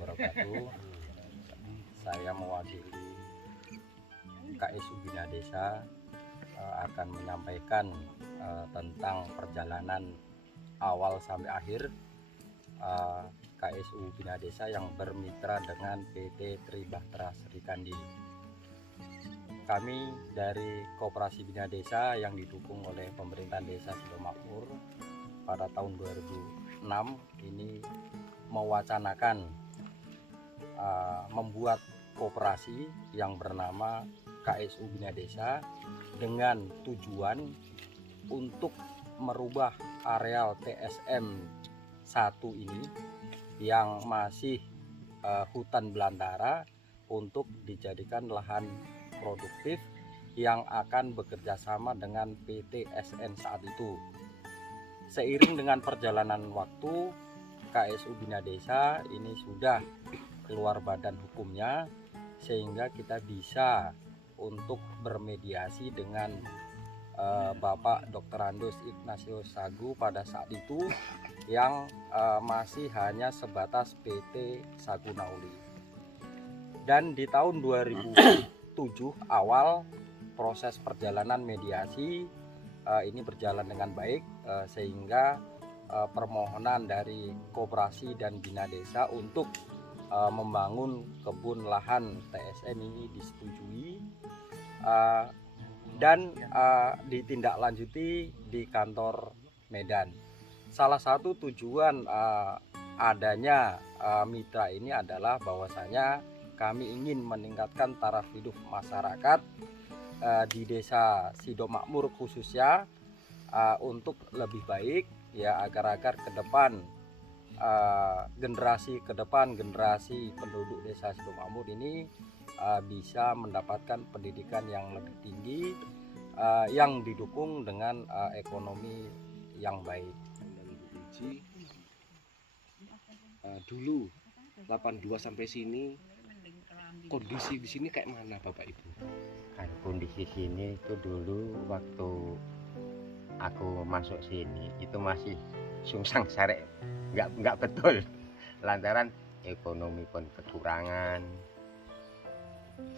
wabarakatuh. Saya mewakili KSU Bina Desa akan menyampaikan tentang perjalanan awal sampai akhir KSU Bina Desa yang bermitra dengan PT Tribahtera Serikandi. Kami dari Koperasi Bina Desa yang didukung oleh pemerintah Desa Sidomakmur pada tahun 2006 ini mewacanakan membuat koperasi yang bernama KSU Bina Desa dengan tujuan untuk merubah areal TSM 1 ini yang masih hutan belantara untuk dijadikan lahan produktif yang akan bekerja sama dengan PT SN saat itu. Seiring dengan perjalanan waktu, KSU Bina Desa ini sudah keluar badan hukumnya, sehingga kita bisa untuk bermediasi dengan Bapak Dr. Andus Ignatius Sagu pada saat itu yang masih hanya sebatas PT Sagu Nauli. Dan di tahun 2007 awal proses perjalanan mediasi ini berjalan dengan baik sehingga permohonan dari Koperasi dan Bina Desa untuk membangun kebun lahan TSM ini disetujui dan ditindaklanjuti di kantor Medan. Salah satu tujuan adanya mitra ini adalah bahwasanya kami ingin meningkatkan taraf hidup masyarakat di Desa Sidomakmur khususnya untuk lebih baik ya, agar ke depan generasi penduduk Desa Sidomakmur ini bisa mendapatkan pendidikan yang lebih tinggi yang didukung dengan ekonomi yang baik. Dulu 82 sampai sini kondisi di sini kayak mana Bapak Ibu? Kondisi sini itu dulu waktu aku masuk sini itu masih sungsang sare, nggak betul, lantaran ekonomi pun kekurangan,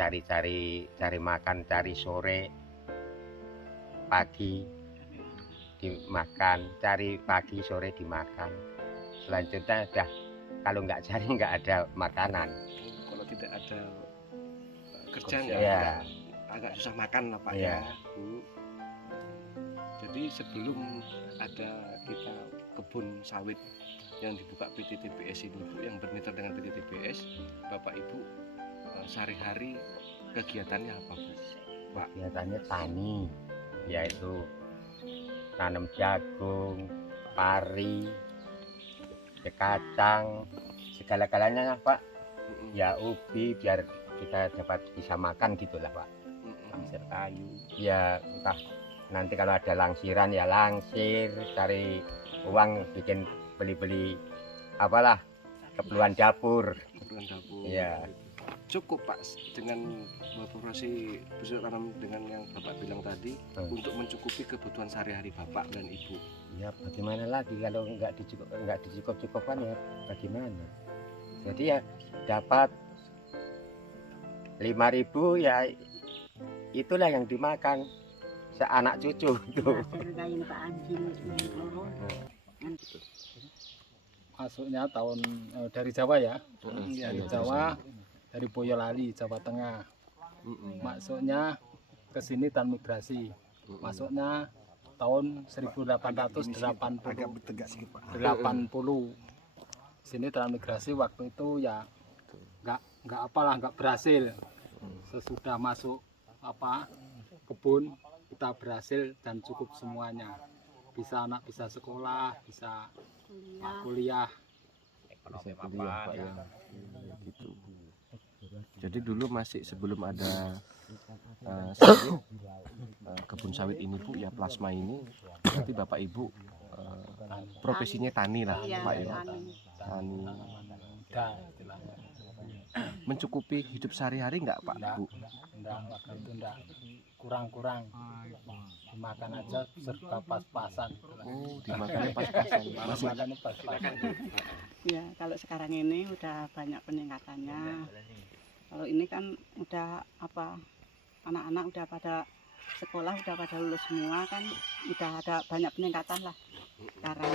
cari makan, cari sore pagi dimakan, cari pagi sore dimakan, selanjutnya udah kalau nggak cari nggak ada makanan. Kalau tidak ada kerja ya, agak susah makan lah Pak ya Bu. Jadi sebelum ada kita kebun sawit yang dibuka PT TBS ini Bu, yang bermitra dengan PT TBS, Bapak Ibu sehari-hari kegiatannya apa Bu? Pak? Kegiatannya tani, yaitu tanam jagung, pari, kacang, segala-galanya Pak. Ya ubi biar kita dapat bisa makan gitulah Pak. Langsir kayu. Ya entah nanti kalau ada langsiran ya langsir, cari uang bikin beli-beli apalah keperluan dapur. Keperluan dapur. Ya. Cukup Pak dengan beroperasi bercocok tanam dengan yang Bapak bilang tadi untuk mencukupi kebutuhan sehari-hari Bapak dan Ibu. Ya bagaimana lagi kalau nggak dicukup-cukupkan ya bagaimana? Jadi ya dapat 5.000 ya itulah yang dimakan seanak cucu itu. Masuknya tahun dari Jawa ya, dari Jawa, dari Boyolali, Jawa Tengah. Masuknya ke sini tahun migrasi. Masuknya tahun 1880. Sini transmigrasi waktu itu ya nggak berhasil. Sesudah masuk kebun kita berhasil dan cukup semuanya. Bisa anak bisa sekolah, bisa kuliah. Pak ya. Gitu. Jadi dulu masih sebelum ada kebun sawit ini Bu ya, plasma ini, berarti Bapak Ibu profesinya tani lah Pak ya. Tani. mencukupi hidup sehari-hari nggak Pak Enggak, Bu? enggak, waktu itu enggak, kurang-kurang, dimakan aja serba pas-pasan. Oh, dimakannya pas-pasan. Masih Makannya pas-pasan. Ya, kalau sekarang ini udah banyak peningkatannya. Kalau ini kan udah apa, anak-anak udah pada sekolah, udah pada lulus semua kan, udah ada banyak peningkatan lah sekarang.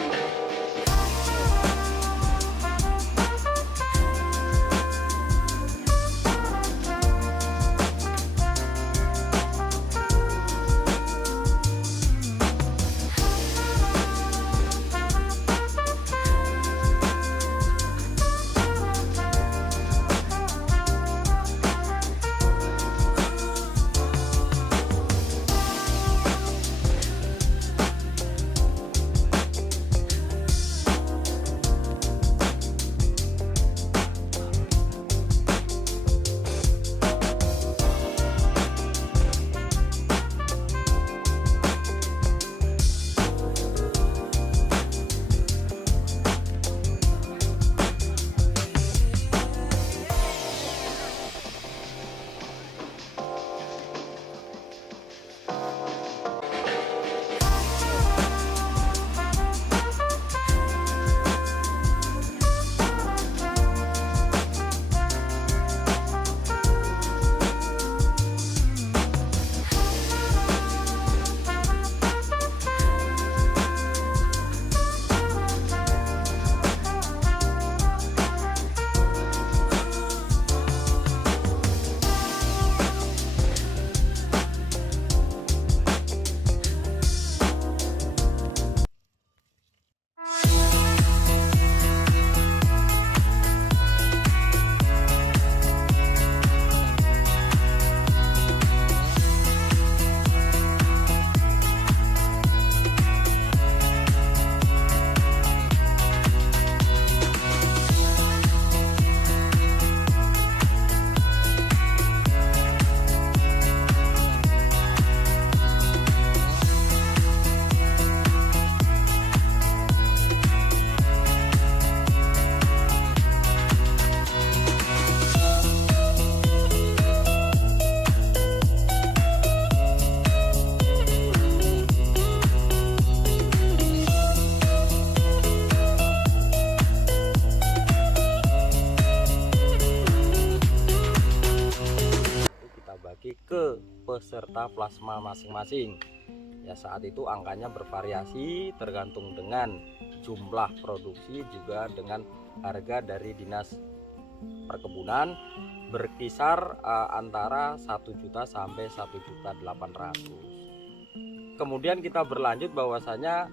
ke peserta plasma masing-masing. Ya, saat itu angkanya bervariasi tergantung dengan jumlah produksi, juga dengan harga dari dinas perkebunan, berkisar antara 1 juta sampai 1.800.000. Kemudian kita berlanjut bahwasanya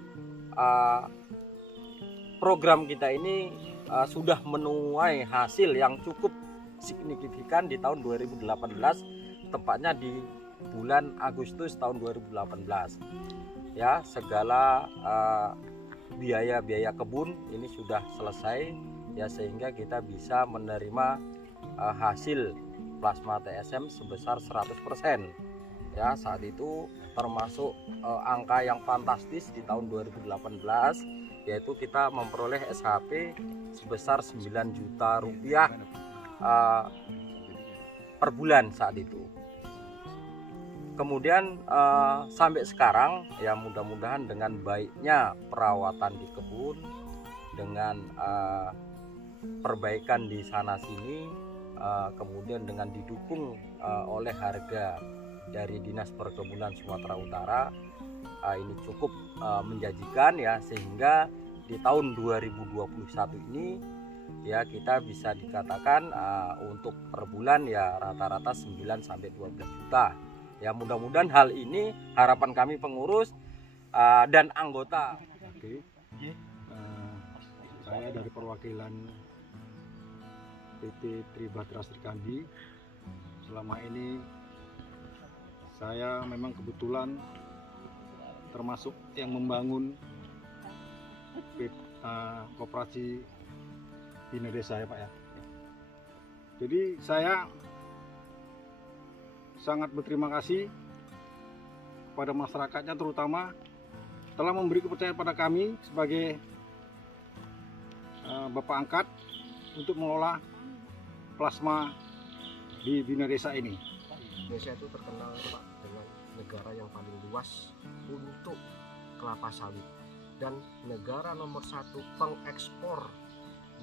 program kita ini sudah menuai hasil yang cukup signifikan di tahun 2018, tepatnya di bulan Agustus tahun 2018. Ya, segala biaya-biaya kebun ini sudah selesai, ya, sehingga kita bisa menerima hasil plasma TSM sebesar 100%. Ya, saat itu termasuk angka yang fantastis di tahun 2018, yaitu kita memperoleh SHP sebesar 9 juta rupiah per bulan saat itu. Kemudian sampai sekarang, ya, mudah-mudahan dengan baiknya perawatan di kebun, dengan perbaikan di sana sini, kemudian dengan didukung oleh harga dari Dinas Perkebunan Sumatera Utara, ini cukup menjanjikan, ya, sehingga di tahun 2021 ini, ya, kita bisa dikatakan untuk per bulan, ya, rata-rata 9 sampai 12 juta. Ya, mudah-mudahan hal ini harapan kami pengurus dan anggota. Oke. Saya dari perwakilan PT Tribatra Srikandi. Selama ini saya memang kebetulan termasuk yang membangun koperasi Bina Desa, ya Pak, ya. Jadi saya sangat berterima kasih kepada masyarakatnya, terutama telah memberi kepercayaan pada kami sebagai Bapak angkat untuk mengelola plasma di Bina Desa ini? Indonesia itu terkenal Pak dengan negara yang paling luas untuk kelapa sawit dan negara nomor 1 pengekspor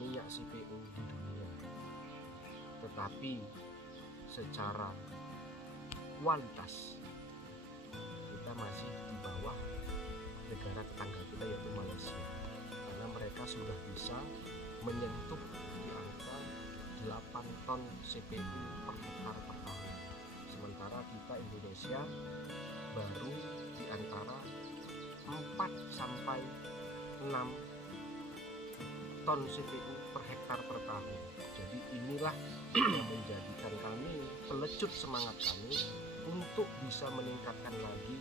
minyak CPO di dunia. Tetapi secara kualitas kita masih di bawah negara tetangga kita yaitu Malaysia, karena mereka sudah bisa menyentuh di angka 8 ton CPO per hektar per tahun, sementara kita Indonesia baru di antara 4 sampai 6 ton CPO per hektar per tahun. Jadi inilah yang menjadikan kami pelecut semangat kami untuk bisa meningkatkan lagi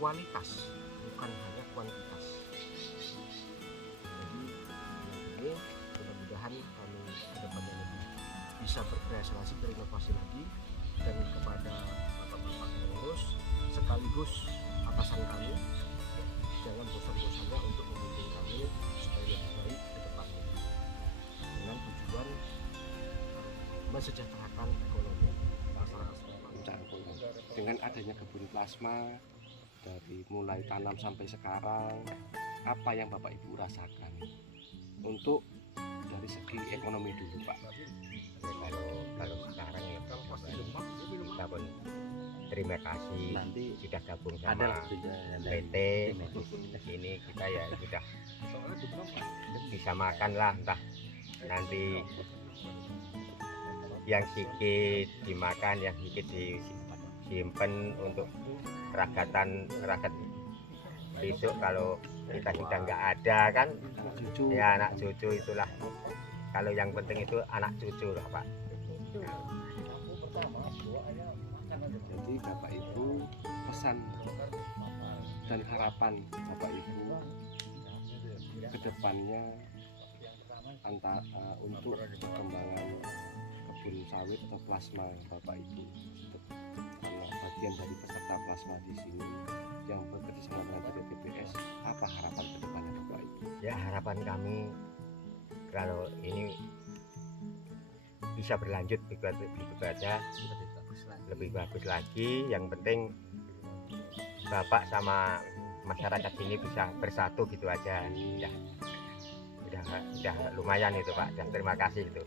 kualitas, bukan hanya kuantitas. Jadi ini mudah-mudahan kami kedepannya lebih bisa berkreasi, berinovasi lagi, dan kepada bapak-bapak pengurus sekaligus atasan kami, jangan bosan-bosannya untuk membimbing kami supaya lebih baik ke depannya dengan tujuan mensejahterakan ekonomi masyarakat setempat. Dengan adanya kebun plasma dari mulai tanam sampai sekarang, apa yang Bapak Ibu rasakan untuk dari segi ekonomi dulu Pak? Ya, kalau sekarang ya kita pun terima kasih Nanti sudah gabung ada sama lebihnya PT ini, kita ya sudah bisa makan lah, entah nanti yang sedikit dimakan, yang sedikit disimpan untuk ragat besok kalau kita sudah nggak ada kan, Anak cucu. ya anak cucu itulah. Kalau yang penting itu anak cucu lah Pak. Jadi Bapak Ibu pesan dan harapan Bapak Ibu ke depannya untuk perkembangan kebun sawit atau plasma Bapak Ibu, karena bagian dari peserta plasma di sini yang bekerjasama dengan PT TBS, apa harapan ke depannya Bapak Ibu? Ya, harapan kami kalau ini bisa berlanjut begitu aja, lebih bagus lagi. Yang penting Bapak sama masyarakat sini bisa bersatu gitu aja. Udah lumayan itu Pak, dan terima kasih itu.